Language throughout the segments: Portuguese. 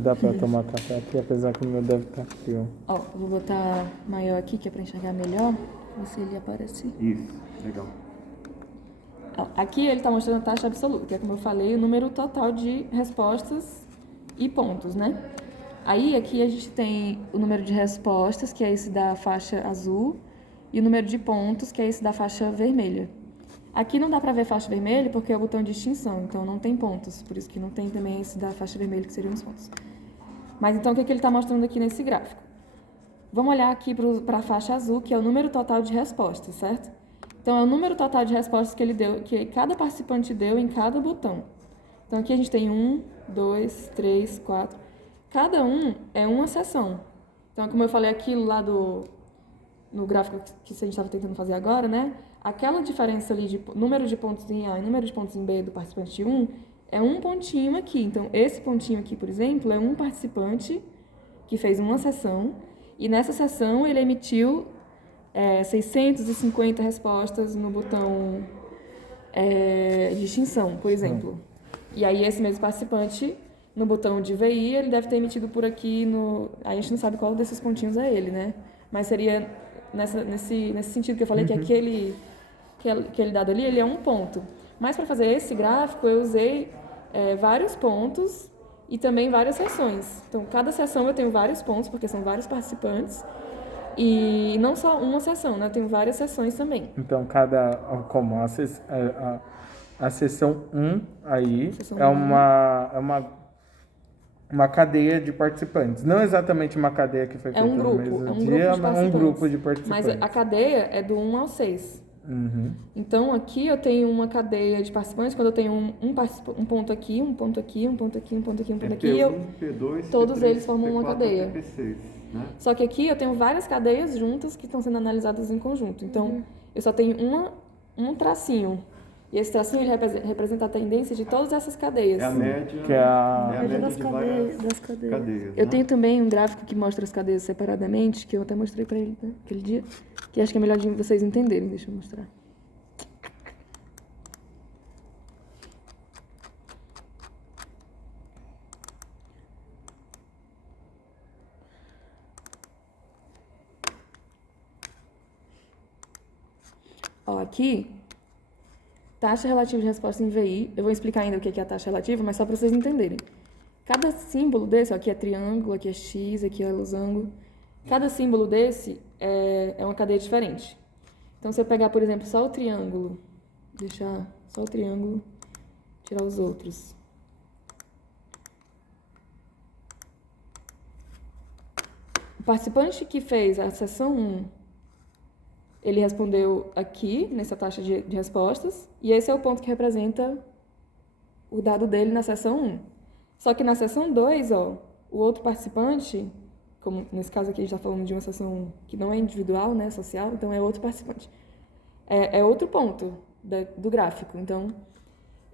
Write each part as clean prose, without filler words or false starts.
Dá pra tomar café aqui, apesar que o meu deve estar frio. Ó, eu vou botar maior aqui, que é pra enxergar melhor. Ver se ele aparece. Isso, legal. Ó, aqui ele tá mostrando a taxa absoluta, que é como eu falei, o número total de respostas e pontos, né? Aí aqui a gente tem o número de respostas, que é esse da faixa azul, e o número de pontos, que é esse da faixa vermelha. Aqui não dá pra ver faixa vermelha porque é o botão de extinção, então não tem pontos, por isso que não tem também esse da faixa vermelha, que seriam os pontos. Mas então o que ele está mostrando aqui nesse gráfico? Vamos olhar aqui para a faixa azul, que é o número total de respostas, certo? Então é o número total de respostas que ele deu, que cada participante deu em cada botão. Então aqui a gente tem 1, 2, 3, 4. Cada um é uma seção. Então, como eu falei aquilo lá no gráfico que a gente estava tentando fazer agora, né? Aquela diferença ali de número de pontos em A e número de pontos em B do participante 1 é um pontinho aqui. Então, esse pontinho aqui, por exemplo, é um participante que fez uma sessão e nessa sessão ele emitiu 650 respostas no botão de extinção, por exemplo. E aí esse mesmo participante, no botão de VI, ele deve ter emitido por aqui no... A gente não sabe qual desses pontinhos é ele, né? Mas seria nesse sentido que eu falei, que aquele dado ali, ele é um ponto. Mas para fazer esse gráfico, eu usei vários pontos e também várias sessões. Então, cada sessão eu tenho vários pontos, porque são vários participantes. E não só uma sessão, né? Eu tenho várias sessões também. Então, como a sessão 1 aí Sessão é um. uma cadeia de participantes. Não exatamente uma cadeia que foi feita um grupo, no mesmo é um dia, grupo de mas um grupo de participantes. Mas a cadeia é do 1 ao 6. Então, aqui eu tenho uma cadeia de participantes, quando eu tenho um ponto aqui, um ponto aqui, um ponto aqui, um ponto aqui, um ponto aqui, P1, P2, todos P3, eles formam uma P4, cadeia. P6, né? Só que aqui eu tenho várias cadeias juntas que estão sendo analisadas em conjunto. Então, eu só tenho um tracinho. E esse tracinho ele representa a tendência de todas essas cadeias. É a média, Que é a média das de cadeias, várias cadeias. Eu né? tenho também um gráfico que mostra as cadeias separadamente, que eu até mostrei pra ele naquele dia, que acho que é melhor de vocês entenderem. Deixa eu mostrar. Ó, aqui, taxa relativa de resposta em VI. Eu vou explicar ainda o que é a taxa relativa, mas só para vocês entenderem. Cada símbolo desse, ó, aqui é triângulo, aqui é X, aqui é losango. Cada símbolo desse é uma cadeia diferente. Então, se eu pegar, por exemplo, só o triângulo, deixar só o triângulo, tirar os outros. O participante que fez a seção 1, ele respondeu aqui, nessa taxa de respostas, e esse é o ponto que representa o dado dele na seção 1. Só que na seção 2, ó, o outro participante, como nesse caso aqui a gente está falando de uma seção que não é individual, né, social, então é outro participante. É outro ponto do gráfico. Então,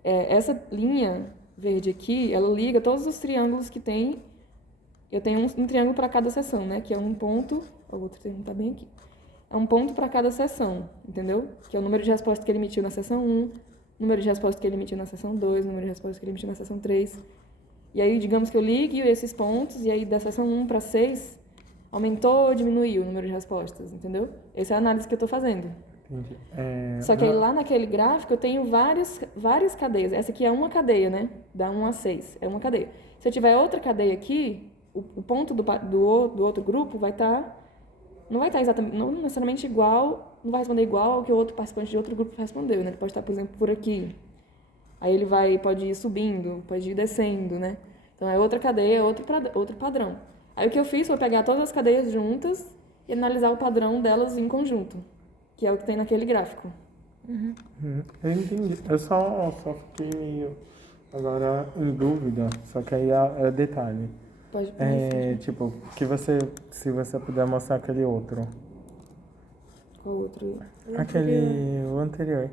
essa linha verde aqui, ela liga todos os triângulos que tem. Eu tenho um triângulo para cada seção, né, que é um ponto, o outro triângulo está bem aqui. É um ponto para cada seção, entendeu? Que é o número de respostas que ele emitiu na seção 1, número de respostas que ele emitiu na seção 2, número de respostas que ele emitiu na seção 3. E aí, digamos que eu ligue esses pontos, e aí da seção 1 para 6, aumentou ou diminuiu o número de respostas, entendeu? Essa é a análise que eu estou fazendo. Entendi. Só que aí lá naquele gráfico eu tenho várias cadeias. Essa aqui é uma cadeia, né? Da 1 a 6, é uma cadeia. Se eu tiver outra cadeia aqui, o ponto do outro grupo vai estar... Não vai estar exatamente, não necessariamente igual, não vai responder igual ao que o outro participante de outro grupo respondeu, né? Ele pode estar, por exemplo, por aqui. Aí ele pode ir subindo, pode ir descendo, né? Então é outra cadeia, outro padrão. Aí o que eu fiz foi pegar todas as cadeias juntas e analisar o padrão delas em conjunto, que é o que tem naquele gráfico. Eu entendi. Eu só fiquei meio agora em dúvida, só que aí é detalhe. Pode Tipo, se você puder mostrar aquele outro. Qual outro? O anterior.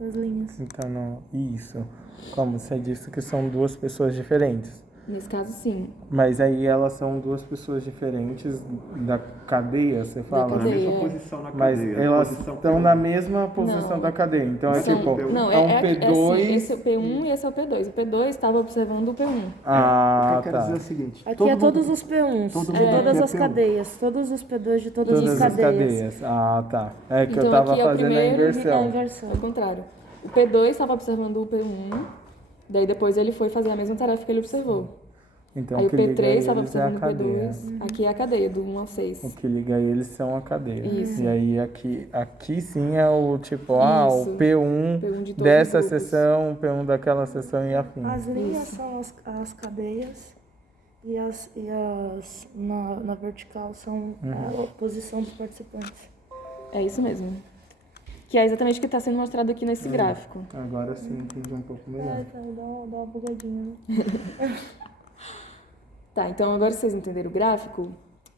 As linhas. Então, isso. Como você disse que são duas pessoas diferentes. Nesse caso, sim. Mas aí elas são duas pessoas diferentes da cadeia, você fala? Na cadeia. mesma é. posição na Mas cadeia. elas posição estão P1. na mesma posição Não. da cadeia. Então é São- tipo, Não, é um assim, P2. esse é o P1 e esse é o P2. O P2 estava observando o P1. O que Ah, eu quero tá. dizer é o seguinte. Aqui é todos os P1s, todo de mundo todas aqui é as P1. cadeias, todos os P2 de todas, Todas as as cadeias. cadeias. Ah, tá. É que Então eu tava aqui é o fazendo a primeiro e É a inversão. inversão. Ao contrário. O P2 estava observando o P1, daí depois ele foi fazer a mesma tarefa que ele observou. Então Aí o o que liga P3 estava eles é a observando o cadeia. P2, aqui é a cadeia, do 1 ao O 6. que liga eles são a cadeia. Isso. E aí aqui sim é o tipo, o Isso. P1 P1 de todos dessa os grupos. sessão, o P1 daquela sessão e afim. As linhas Isso. são as cadeias e as na vertical são a posição dos participantes. É isso mesmo. Que é exatamente o que está sendo mostrado aqui nesse gráfico. Agora sim entendi um pouco melhor. Então dá uma bugadinha, né? Tá, então agora que vocês entenderam o gráfico,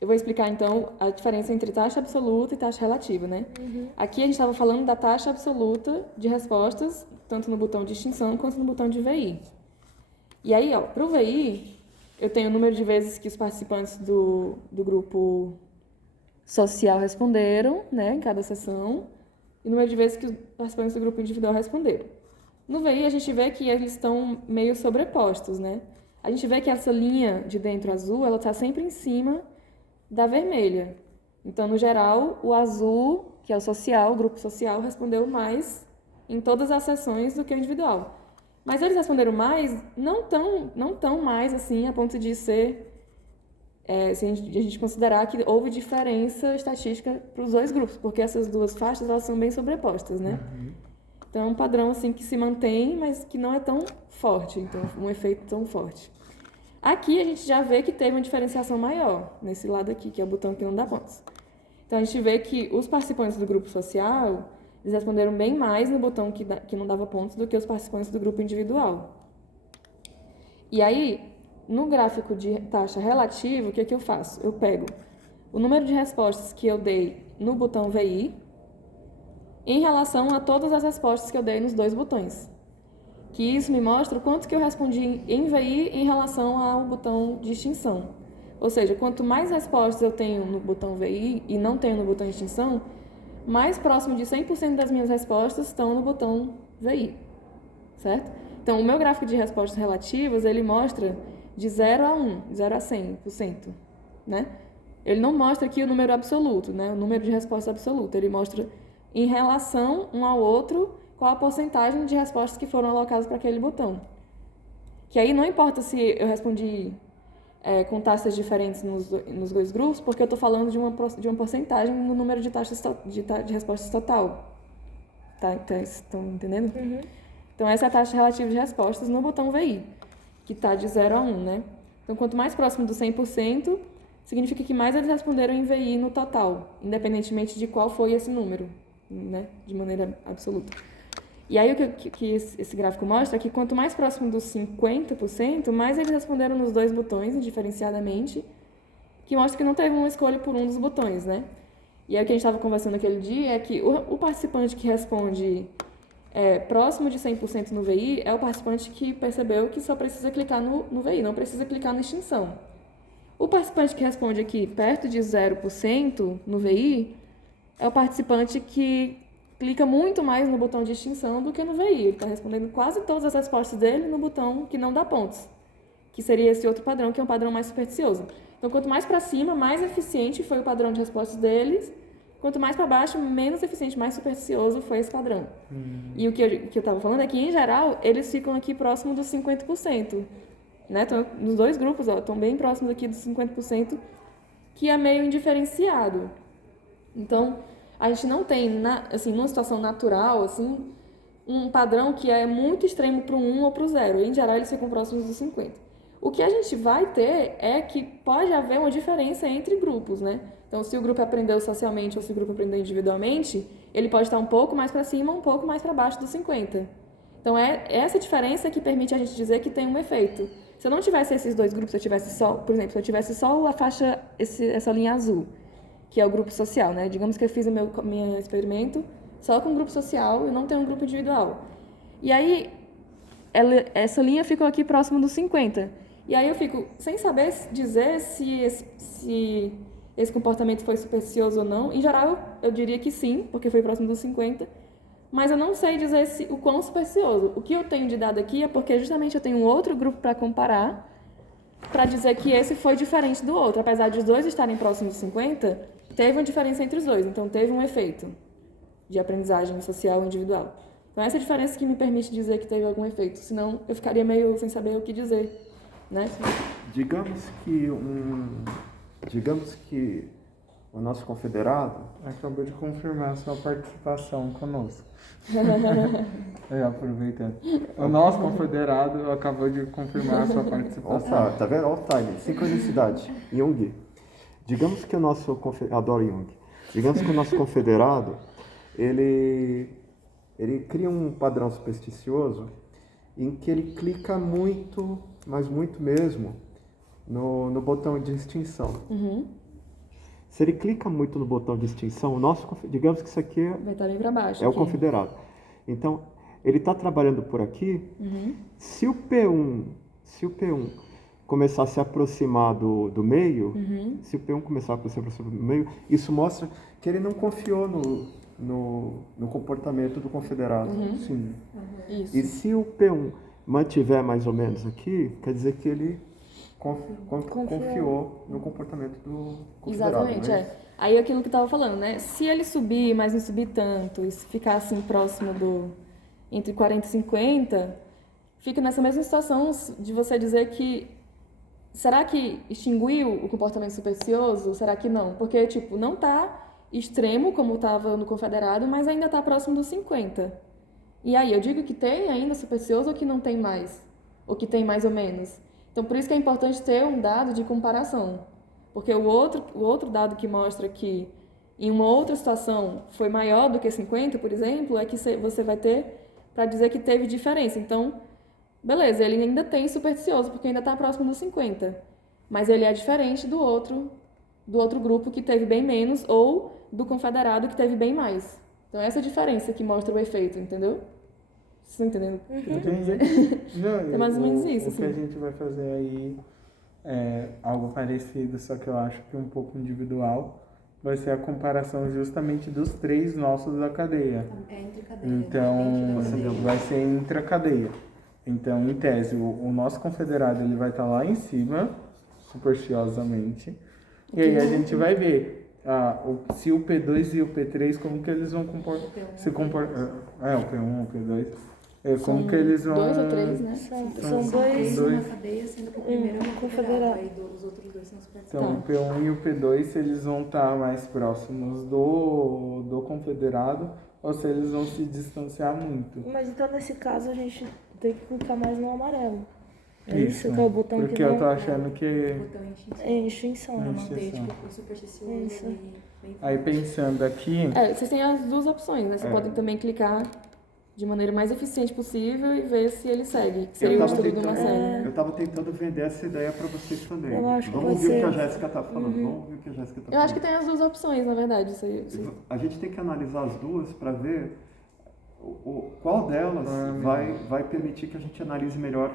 eu vou explicar então a diferença entre taxa absoluta e taxa relativa, né? Aqui a gente estava falando da taxa absoluta de respostas, tanto no botão de extinção quanto no botão de VI. E aí, ó, para o VI, eu tenho o número de vezes que os participantes do grupo social responderam, né, em cada sessão, e o número de vezes que os participantes do grupo individual responderam. No VI, a gente vê que eles estão meio sobrepostos, né? A gente vê que essa linha de dentro azul, ela está sempre em cima da vermelha. Então, no geral, o azul, que é o social, o grupo social, respondeu mais em todas as sessões do que o individual. Mas eles responderam mais, não tão mais assim, a ponto de ser, se a gente considerar que houve diferença estatística para os dois grupos, porque essas duas faixas, elas são bem sobrepostas, né? Então, é um padrão assim que se mantém, mas que não é tão forte, então um efeito tão forte. Aqui a gente já vê que teve uma diferenciação maior, nesse lado aqui, que é o botão que não dá pontos. Então, a gente vê que os participantes do grupo social, eles responderam bem mais no botão que não dava pontos do que os participantes do grupo individual. E aí, no gráfico de taxa relativa, o que é que eu faço? Eu pego o número de respostas que eu dei no botão VI em relação a todas as respostas que eu dei nos dois botões. Que isso me mostra o quanto que eu respondi em VI em relação ao botão de extinção. Ou seja, quanto mais respostas eu tenho no botão VI e não tenho no botão de extinção, mais próximo de 100% das minhas respostas estão no botão VI, certo? Então, o meu gráfico de respostas relativas, ele mostra de 0 a 1, 0 a 100%, né? Ele não mostra aqui o número absoluto, né? O número de respostas absoluto. Ele mostra em relação um ao outro qual a porcentagem de respostas que foram alocadas para aquele botão. Que aí não importa se eu respondi com taxas diferentes nos dois grupos, porque eu estou falando de uma porcentagem no número de taxas de respostas total. Tá? Então, estão entendendo? Então, essa é a taxa relativa de respostas no botão VI, que está de 0 a 1, né? Então, quanto mais próximo do 100%, significa que mais eles responderam em VI no total, independentemente de qual foi esse número, né? De maneira absoluta. E aí, o que esse gráfico mostra é que quanto mais próximo dos 50%, mais eles responderam nos dois botões, indiferenciadamente, que mostra que não teve uma escolha por um dos botões, né? E aí, o que a gente estava conversando aquele dia é que o participante que responde próximo de 100% no VI é o participante que percebeu que só precisa clicar no VI, não precisa clicar na extinção. O participante que responde aqui perto de 0% no VI é o participante que clica muito mais no botão de extinção do que no VI. Ele está respondendo quase todas as respostas dele no botão que não dá pontos, que seria esse outro padrão, que é um padrão mais supersticioso. Então, quanto mais para cima, mais eficiente foi o padrão de respostas deles. Quanto mais para baixo, menos eficiente, mais supersticioso foi esse padrão. E o que eu estava falando é que, em geral, eles ficam aqui próximo dos 50%. Né? Então, nos dois grupos, estão bem próximos aqui dos 50%, que é meio indiferenciado. Então, a gente não tem, assim, numa situação natural, assim, um padrão que é muito extremo para o 1 ou para o 0. Em geral, eles ficam próximos dos 50%. O que a gente vai ter é que pode haver uma diferença entre grupos, né? Então, se o grupo aprendeu socialmente ou se o grupo aprendeu individualmente, ele pode estar um pouco mais para cima ou um pouco mais para baixo dos 50%. Então, é essa diferença que permite a gente dizer que tem um efeito. Se eu não tivesse esses dois grupos, se eu tivesse só, por exemplo, se eu tivesse só a faixa, essa linha azul, que é o grupo social, né? Digamos que eu fiz o meu experimento só com o grupo social e não tenho um grupo individual. E aí, essa linha ficou aqui próximo dos 50%. E aí eu fico sem saber dizer se esse comportamento foi supersticioso ou não. Em geral, eu diria que sim, porque foi próximo dos 50. Mas eu não sei dizer o quão supersticioso. O que eu tenho de dado aqui é porque justamente eu tenho um outro grupo para comparar, para dizer que esse foi diferente do outro. Apesar de os dois estarem próximos dos 50, teve uma diferença entre os dois. Então, teve um efeito de aprendizagem social individual. Então, essa é a diferença que me permite dizer que teve algum efeito. Senão, eu ficaria meio sem saber o que dizer, né? Digamos que o nosso confederado, Acabou de confirmar a sua participação conosco. Aproveitando. O nosso confederado acabou de confirmar a sua participação. tá vendo? Olha o timing, sincronicidade. Jung. Digamos que o nosso adoro Jung. Digamos que o nosso confederado, ele cria um padrão supersticioso em que ele clica muito, mas muito mesmo, no botão de extinção. Se ele clica muito no botão de extinção, digamos que isso aqui Vai estar bem para baixo. é o aqui. confederado. Então, ele está trabalhando por aqui. Se o P1 começar a se aproximar do meio, se o P1 começar a se aproximar do meio, isso mostra que ele não confiou no comportamento do confederado. Sim. Isso. E se o P1 mantiver mais ou menos aqui, quer dizer que ele confiou no comportamento do confederado. Exatamente, né? é. Aí aquilo que eu tava falando, né? Se ele subir, mas não subir tanto, e se ficar assim próximo entre 40 e 50, fica nessa mesma situação de você dizer que será que extinguiu o comportamento supersticioso? Será que não? Porque, tipo, não tá extremo como estava no confederado, mas ainda tá próximo dos 50. E aí, eu digo que tem ainda supersticioso ou que não tem mais? Ou que tem mais ou menos? Então, por isso que é importante ter um dado de comparação. Porque o outro dado que mostra que em uma outra situação foi maior do que 50, por exemplo, é que você vai ter para dizer que teve diferença. Então, beleza, ele ainda tem supersticioso, porque ainda está próximo dos 50. Mas ele é diferente do outro grupo que teve bem menos ou do confederado que teve bem mais. Então, essa é a diferença que mostra o efeito, entendeu? Vocês estão entendendo? Entendi. Não, É mais ou menos isso, O que a assim. gente vai fazer aí é algo parecido, só que eu acho que um pouco individual. Vai ser a comparação justamente dos 3 nossos da cadeia. É entre cadeia. Então, Entre cadeia. vai ser intracadeia. Então, em tese, o nosso confederado ele vai estar lá em cima, supersticiosamente. E aí a gente vai ver se o P2 e o P3, como que eles vão se comportar. O P1, o P2. Como que eles vão... 2 ou 3, né? São São dois. três na cadeia, sendo que o primeiro é o confederado. confederado. Aí os outros dois são os Então, participantes. o P1 e o P2, se eles vão estar mais próximos do confederado ou se eles vão se distanciar muito. Mas então, nesse caso, a gente tem que clicar mais no amarelo. É isso que é o botão porque que eu não tô achando que... Botão em extinção. é extinção. Pra É. manter, Extinção. tipo, o supersticioso Isso. ali bem Aí pensando aqui, Vocês têm as duas opções, né? Vocês podem também clicar de maneira mais eficiente possível e ver se ele segue. Que seria o estudo do Marcelo. Eu estava tentando vender essa ideia para vocês também. Eu acho que Vamos pode ouvir o que a ser. Jéssica está falando. Vamos ouvir o que a Jéssica está Eu acho que falando. tem as duas opções, na verdade. Isso. A gente tem que analisar as duas para ver qual delas vai permitir que a gente analise melhor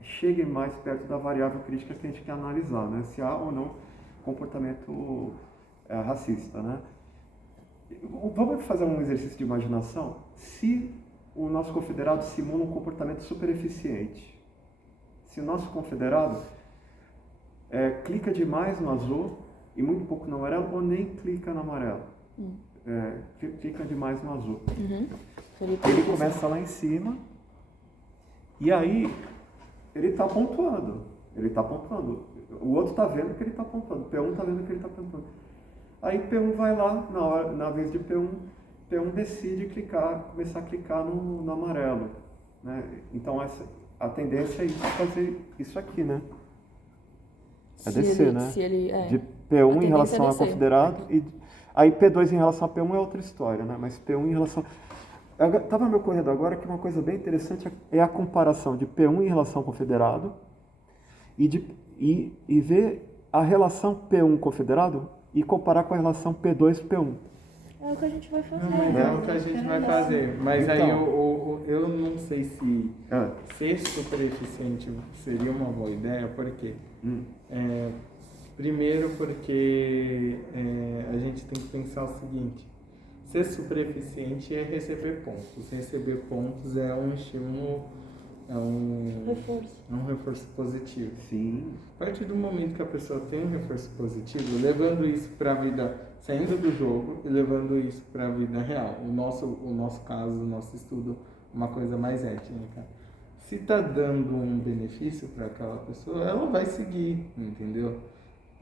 chegue mais perto da variável crítica que a gente quer analisar, né? Se há ou não comportamento racista, né? Vamos fazer um exercício de imaginação? Se o nosso confederado simula um comportamento super eficiente, se o nosso confederado clica demais no azul e muito pouco no amarelo, ou nem clica no amarelo, clica demais no azul. Ele começa lá em cima e aí ele está pontuando. O outro está vendo que ele está pontuando. O P1 está vendo que ele está pontuando. Aí P1 vai lá, na vez de P1 decide começar a clicar no amarelo. Né? Então a tendência é fazer isso aqui, né? É descer, né? De P1 em relação ao confederado. Aí P2 em relação a P1 é outra história, né? Mas P1 em relação... Estava me ocorrendo agora que uma coisa bem interessante é a comparação de P1 em relação ao confederado e ver a relação P1 confederado e comparar com a relação P2 P1. É o que a gente vai fazer. Não, é o que a gente vai fazer. Mas aí Então. eu não sei se Ah, ser super eficiente seria uma boa ideia, por quê? Primeiro porque a gente tem que pensar o seguinte, ser super eficiente é receber pontos. Receber pontos é um estímulo, Reforço. é um reforço positivo. sim. A partir do momento que a pessoa tem um reforço positivo, levando isso para a vida, saindo do jogo e levando isso para a vida real. O nosso caso, o nosso estudo, uma coisa mais étnica. Se está dando um benefício para aquela pessoa, ela vai seguir, entendeu?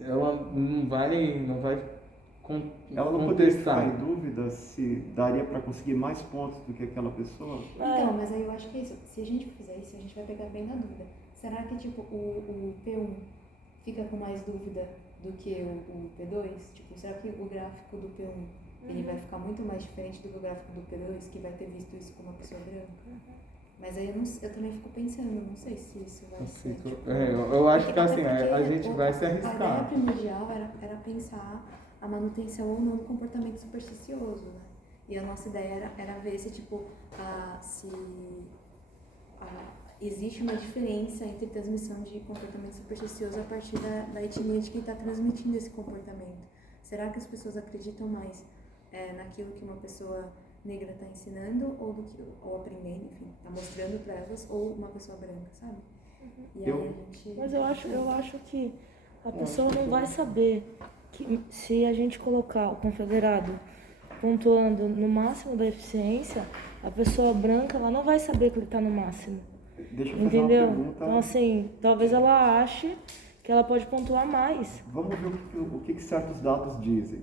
Ela não vai Ela não poderia contestar. ficar em dúvida se daria para conseguir mais pontos do que aquela pessoa? Então, mas aí eu acho que é isso. Se a gente fizer isso, a gente vai pegar bem na dúvida. Será que, tipo, o P1 fica com mais dúvida do que o P2? Tipo, será que o gráfico do P1 ele vai ficar muito mais diferente do que o gráfico do P2, que vai ter visto isso com uma pessoa branca? Mas aí eu também fico pensando, não sei se isso vai ser. Tipo, Eu acho que assim, até a porque gente vai se A ideia arriscar. primordial era pensar a manutenção ou não do comportamento supersticioso, né? E a nossa ideia era ver se, tipo, existe uma diferença entre transmissão de comportamento supersticioso a partir da etnia de quem está transmitindo esse comportamento. Será que as pessoas acreditam mais naquilo que uma pessoa negra está ensinando ou aprendendo, enfim, está mostrando para elas, ou uma pessoa branca, sabe? E aí a gente... Mas eu acho que a pessoa não vai saber que se a gente colocar o confederado pontuando no máximo da eficiência, a pessoa branca ela não vai saber que ele está no máximo. Deixa eu fazer Entendeu? uma pergunta. Então, assim, talvez ela ache que ela pode pontuar mais. Vamos ver o que certos dados dizem.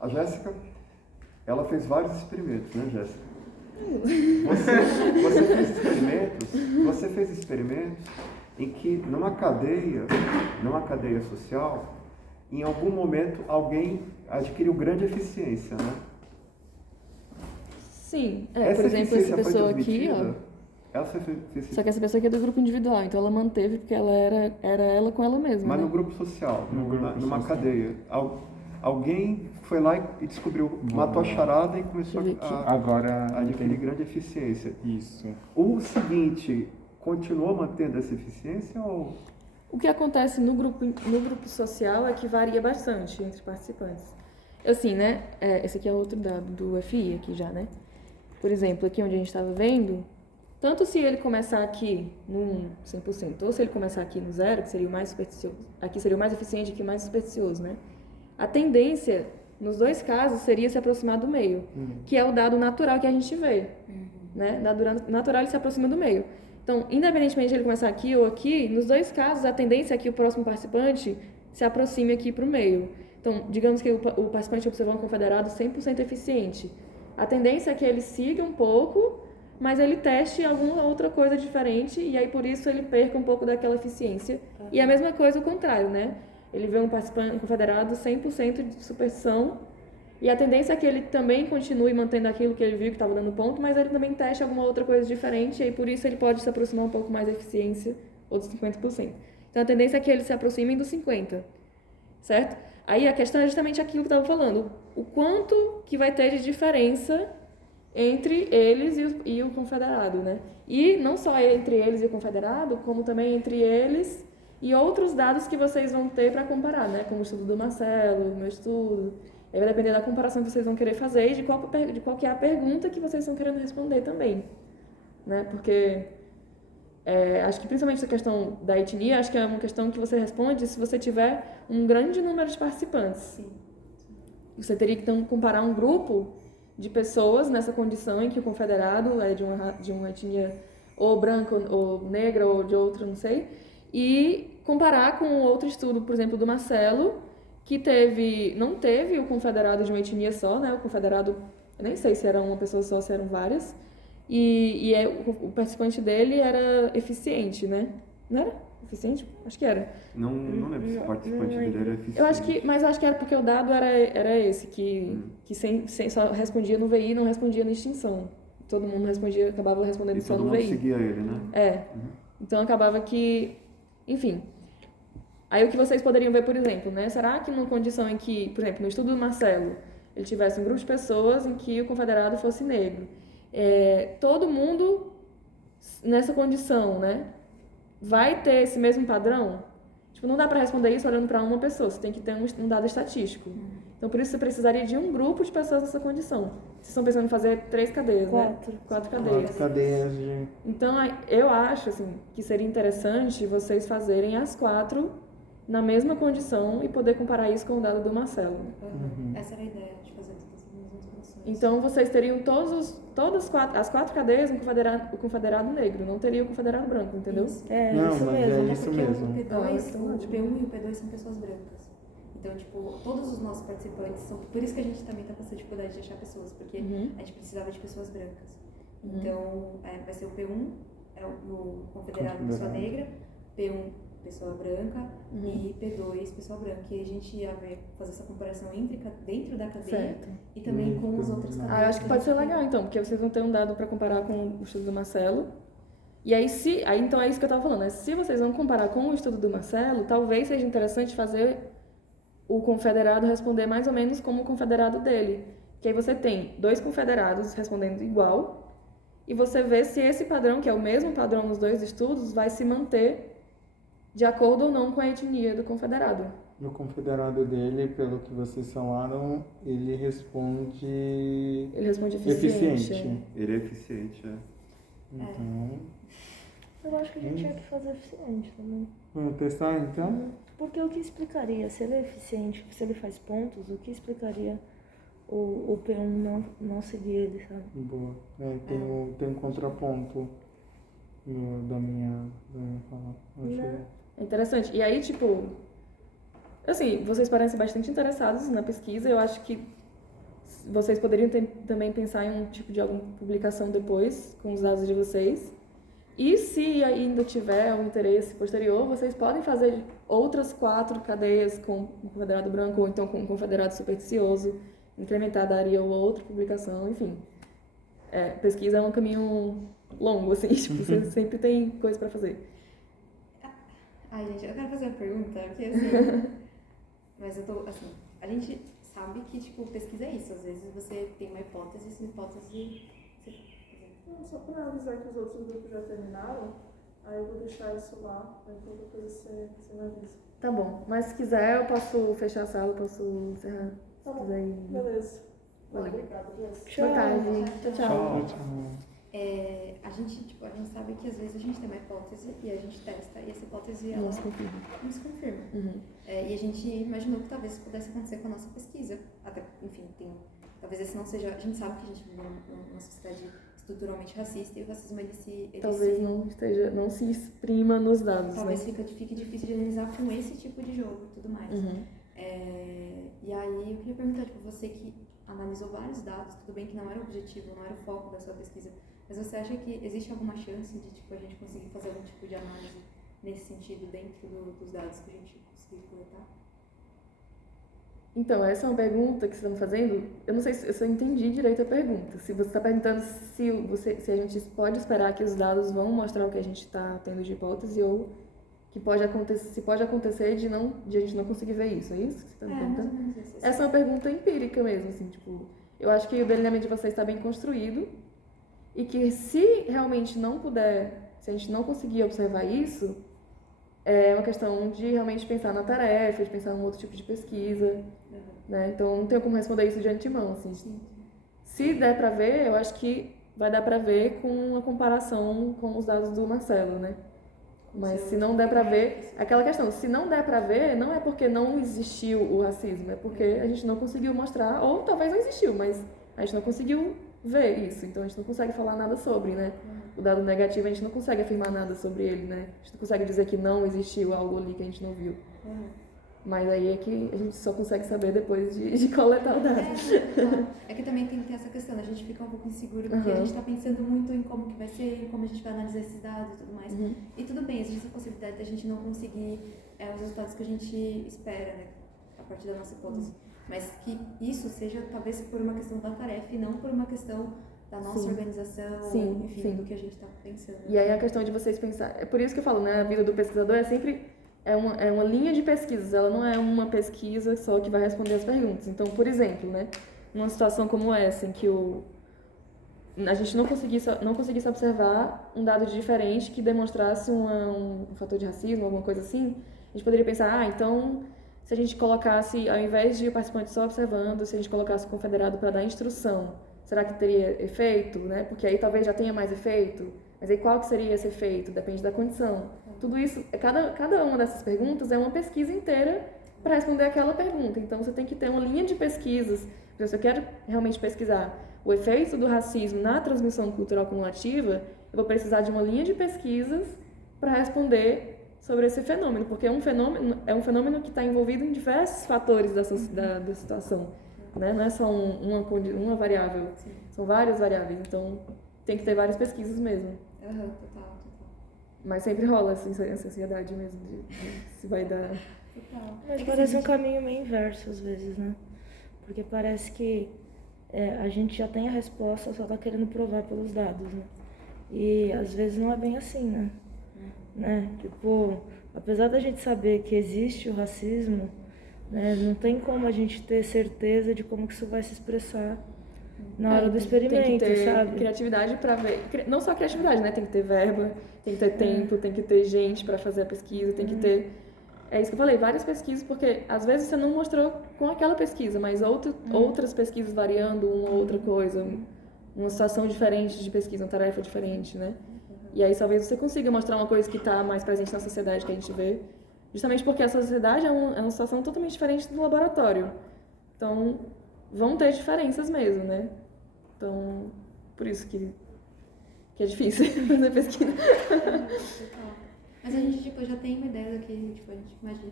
A Jéssica, ela fez vários experimentos, né, Jéssica? Você fez experimentos em que numa cadeia social, em algum momento alguém adquiriu grande eficiência, né? Sim, Essa por exemplo, essa eficiência foi pessoa aqui, transmitida? Só que essa pessoa aqui é do grupo individual, então ela manteve porque ela era ela com ela mesma, Mas né? no grupo social, numa social. cadeia. Alguém foi lá e descobriu, matou a charada e começou Deixa eu ver aqui. Agora a adquirir grande eficiência. isso. O seguinte, continuou mantendo essa eficiência ou... O que acontece no grupo social é que varia bastante entre participantes. Assim, né? Esse aqui é outro dado do FI aqui já, né? Por exemplo, aqui onde a gente estava vendo, tanto se ele começar aqui no 100%, ou se ele começar aqui no 0, que seria o mais supersticioso, aqui seria o mais eficiente, aqui o mais supersticioso, né? A tendência, nos dois casos, seria se aproximar do meio, que é o dado natural que a gente vê, né? Dado natural, ele se aproxima do meio. Então, independentemente de ele começar aqui ou aqui, nos dois casos, a tendência é que o próximo participante se aproxime aqui para o meio. Então, digamos que o participante observou um confederado 100% eficiente. A tendência é que ele siga um pouco, mas ele teste alguma outra coisa diferente e aí, por isso, ele perca um pouco daquela eficiência. E a mesma coisa o contrário, né? Ele vê um participante, um confederado 100% de superstição e a tendência é que ele também continue mantendo aquilo que ele viu que estava dando ponto, mas ele também teste alguma outra coisa diferente e aí, por isso, ele pode se aproximar um pouco mais da eficiência ou dos 50%. Então, a tendência é que eles se aproximem dos 50%, certo? Aí, a questão é justamente aquilo que eu estava falando. O quanto que vai ter de diferença entre eles e o confederado, né? E não só entre eles e o confederado, como também entre eles e outros dados que vocês vão ter para comparar, né? Como o estudo do Marcelo, o meu estudo. Aí vai depender da comparação que vocês vão querer fazer e de qual que é a pergunta que vocês estão querendo responder também, né? Porque acho que principalmente essa questão da etnia, acho que é uma questão que você responde se você tiver um grande número de participantes. Sim. Você teria que então comparar um grupo de pessoas nessa condição em que o confederado é de uma etnia ou branca ou negra ou de outra, não sei, e comparar com outro estudo, por exemplo, do Marcelo, que não teve o confederado de uma etnia só, né? O confederado, eu nem sei se era uma pessoa só, se eram várias, o participante dele era eficiente, né? Não era eficiente? Acho que era. Não lembro se o participante dele era eficiente. Mas eu acho que era porque o dado era esse, que só respondia no VI, não respondia na extinção. Todo mundo acabava respondendo só no VI. E todo mundo seguia ele, né? Então acabava que, enfim. Aí o que vocês poderiam ver, por exemplo, né? Será que numa condição em que, por exemplo, no estudo do Marcelo, ele tivesse um grupo de pessoas em que o confederado fosse negro. Todo mundo nessa condição, né? Vai ter esse mesmo padrão? Tipo, não dá para responder isso olhando para uma pessoa, você tem que ter um dado estatístico. Então, por isso, você precisaria de um grupo de pessoas nessa condição. Vocês estão pensando em fazer 3 cadeias, né? 4 cadeias. 4 cadeias de... Então, eu acho, assim, que seria interessante vocês fazerem as 4 na mesma condição e poder comparar isso com o dado do Marcelo. Essa era a ideia, de fazer todas as mesmas condições. Então, vocês teriam as 4 cadeias o confederado negro, não teria o confederado branco, entendeu? Isso. Não, Isso mas mesmo. é isso Porque mesmo. o P2, então, o ótimo. P1 e o P2 são pessoas brancas. Então, tipo, todos os nossos participantes são... Por isso que a gente também tá com essa dificuldade de achar pessoas, porque a gente precisava de pessoas brancas. Então, vai ser o P1, é o confederado pessoa negra, P1 pessoa branca e P2 pessoa branca. E aí a gente ia fazer essa comparação dentro da cadeia Certo. e também com as outras cadeias. Eu acho que pode ser legal, então, porque vocês vão ter um dado para comparar com o estudo do Marcelo. E aí, então é isso que eu estava falando, né? Se vocês vão comparar com o estudo do Marcelo, talvez seja interessante fazer o confederado responder mais ou menos como o confederado dele. Que aí você tem 2 confederados respondendo igual, e você vê se esse padrão, que é o mesmo padrão nos 2 estudos, vai se manter de acordo ou não com a etnia do confederado. No confederado dele, pelo que vocês falaram, ele responde eficiente. Ele é eficiente, Então, Eu acho que a gente tinha que fazer eficiente também. vamos testar então? Porque o que explicaria, se ele é eficiente, se ele faz pontos, o que explicaria o P1 não seguir ele, sabe? Boa. Tem um contraponto da minha fala. Achei. É interessante. E aí, tipo, assim, vocês parecem bastante interessados na pesquisa. Eu acho que vocês poderiam também pensar em um tipo de alguma publicação depois, com os dados de vocês. E se ainda tiver um interesse posterior, vocês podem fazer outras 4 cadeias com o confederado branco ou então com o confederado supersticioso, incrementar, daria outra publicação, enfim. Pesquisa é um caminho longo, assim, tipo, você sempre tem coisa para fazer. Ai, gente, eu quero fazer uma pergunta, porque assim... mas eu tô, assim, a gente sabe que, tipo, pesquisa é isso. Às vezes você tem uma hipótese, essa hipótese... Só para avisar que os outros grupos já terminaram, aí eu vou deixar isso lá, aí qualquer coisa você me avisa. Tá bom, mas se quiser eu posso fechar a sala, posso encerrar. Tá bom, quiser ir. beleza. Valeu. Obrigada, Jess. Boa tarde. Tchau. A gente sabe que às vezes a gente tem uma hipótese e a gente testa e essa hipótese ela Não se confirma. não se confirma. E a gente imaginou que talvez isso pudesse acontecer com a nossa pesquisa. Até, enfim, talvez esse não seja... A gente sabe que a gente vive numa sociedade estruturalmente racista e o racismo ele Talvez não se exprima nos dados, talvez né? fique difícil de analisar com esse tipo de jogo e tudo mais. E aí eu queria perguntar, tipo, você que analisou vários dados, tudo bem que não era o objetivo, não era o foco da sua pesquisa, mas você acha que existe alguma chance de, tipo, a gente conseguir fazer algum tipo de análise nesse sentido dentro dos dados que a gente conseguiu coletar? Então, essa é uma pergunta que vocês estão fazendo. Eu não sei se eu entendi direito a pergunta. Se você está perguntando se a gente pode esperar que os dados vão mostrar o que a gente está tendo de hipótese ou que pode acontecer de a gente não conseguir ver isso. É isso que você está me perguntando? Mais ou menos isso. Essa é uma pergunta empírica mesmo, assim, tipo... Eu acho que o delineamento de vocês está bem construído e que se realmente não puder, se a gente não conseguir observar isso, é uma questão de realmente pensar na tarefa, de pensar em um outro tipo de pesquisa, né? Então, não tenho como responder isso de antemão, assim. Sim. Se der para ver, eu acho que vai dar para ver com a comparação com os dados do Marcelo, né? Mas se não der para ver, aquela questão, se não der para ver, não é porque não existiu o racismo, é porque a gente não conseguiu mostrar, ou talvez não existiu, mas a gente não conseguiu ver isso, então a gente não consegue falar nada sobre, né? O dado negativo a gente não consegue afirmar nada sobre ele, né? A gente não consegue dizer que não existiu algo ali que a gente não viu. Mas aí é que a gente só consegue saber depois de coletar o dado. Claro. É que também tem que ter essa questão, a gente fica um pouco inseguro porque a gente está pensando muito em como que vai ser, em como a gente vai analisar esses dados e tudo mais. E tudo bem, existe essa possibilidade da gente não conseguir os resultados que a gente espera, né, a partir da nossa hipótese. Mas que isso seja talvez por uma questão da tarefa e não por uma questão da nossa organização, enfim, do que a gente está pensando. E aí a questão de vocês pensar... É por isso que eu falo, né? A vida do pesquisador é sempre... É uma linha de pesquisas, ela não é uma pesquisa só que vai responder as perguntas. Então, por exemplo, né? numa situação como essa, em que a gente não conseguisse observar um dado diferente que demonstrasse um fator de racismo, alguma coisa assim, a gente poderia pensar, então, se a gente colocasse, ao invés de o participante só observando, se a gente colocasse o confederado para dar instrução, será que teria efeito, né? Porque aí talvez já tenha mais efeito, mas aí qual que seria esse efeito? Depende da condição. Tudo isso, cada uma dessas perguntas é uma pesquisa inteira para responder aquela pergunta. Então, você tem que ter uma linha de pesquisas. Se eu quero realmente pesquisar o efeito do racismo na transmissão cultural cumulativa, eu vou precisar de uma linha de pesquisas para responder sobre esse fenômeno, porque é um fenômeno que está envolvido em diversos fatores da situação, né? Não é só uma variável, são várias variáveis, então tem que ter várias pesquisas mesmo. Total. Mas sempre rola essa ansiedade mesmo, de se vai dar... Total. Mas parece um caminho meio inverso às vezes, né? Porque parece que a gente já tem a resposta, só tá querendo provar pelos dados, né? E às vezes não é bem assim, né? Tipo, apesar da gente saber que existe o racismo, né, não tem como a gente ter certeza de como que isso vai se expressar na hora do experimento, tem que ter sabe? criatividade para ver, não só criatividade, né? Tem que ter verba, tem que ter tempo, tem que ter gente para fazer a pesquisa, tem que ter... É isso que eu falei, várias pesquisas, porque às vezes você não mostrou com aquela pesquisa, mas outras pesquisas variando uma ou outra coisa, uma situação diferente de pesquisa, uma tarefa diferente, né? E aí talvez você consiga mostrar uma coisa que está mais presente na sociedade que a gente vê, justamente porque a sociedade é uma situação totalmente diferente do laboratório. Então, vão ter diferenças mesmo, né? Então, por isso que é difícil fazer pesquisa. Total. Mas a gente, tipo, já tem uma ideia do que, tipo, a gente imagina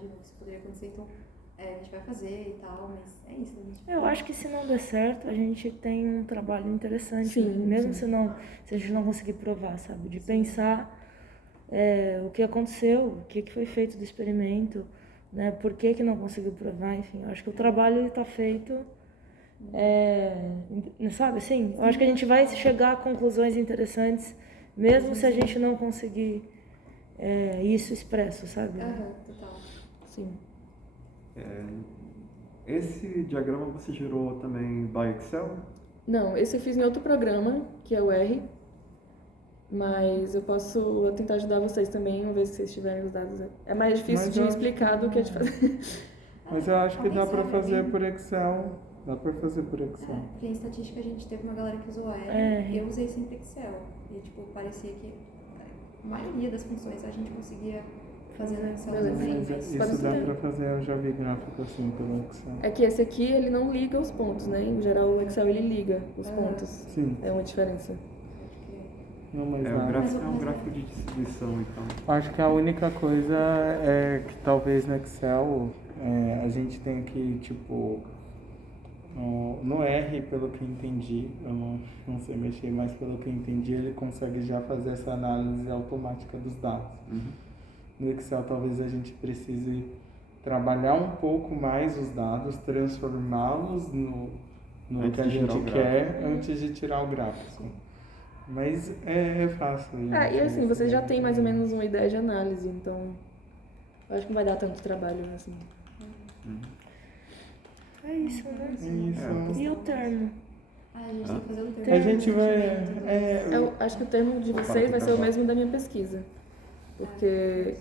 que isso poderia acontecer, então a gente vai fazer e tal, mas é isso. Eu acho que se não der certo, a gente tem um trabalho interessante, Sim, mesmo sim. se a gente não conseguir provar, sabe? De pensar o que aconteceu, o que foi feito do experimento, né? Por que não conseguiu provar, enfim. Eu acho que o trabalho está feito, sabe assim? Eu acho que a gente vai chegar a conclusões interessantes, mesmo se a gente não conseguir isso expresso, sabe? Total. Sim. Esse diagrama você gerou também by Excel? Não, esse eu fiz em outro programa, que é o R, mas eu posso tentar ajudar vocês também, uma vez que vocês tiverem os dados. É mais difícil Mas de eu- explicar do que de fazer. Mas eu acho que dá pra fazer por Excel. Dá pra fazer por Excel. Porque em estatística a gente teve uma galera que usou R, eu usei sempre Excel. E, tipo, parecia que a maioria das funções a gente conseguia fazer no Excel Beleza. também, Mas mas... isso dá pra fazer, eu já vi gráfico assim pelo Excel. É que esse aqui, ele não liga os pontos, né? Em geral, o Excel, ele liga os pontos. Sim. É uma diferença. Não, mas O dá. gráfico é um gráfico de distribuição, então. Acho que a única coisa é que talvez no Excel a gente tenha que, tipo, no R, pelo que eu entendi, eu não sei mexer, mas pelo que eu entendi, ele consegue já fazer essa análise automática dos dados. No Excel, talvez a gente precise trabalhar um pouco mais os dados, transformá-los no Antes que a de gerar gente o quer antes de tirar o gráfico. Mas é fácil. E assim, você já tem mais ou menos uma ideia de análise, então eu acho que não vai dar tanto trabalho, assim. É isso, né? É isso. E o termo? Ah, a gente tem que fazer um termo. A gente vai. Eu acho que o termo de vocês vai ser o mesmo da minha pesquisa. Porque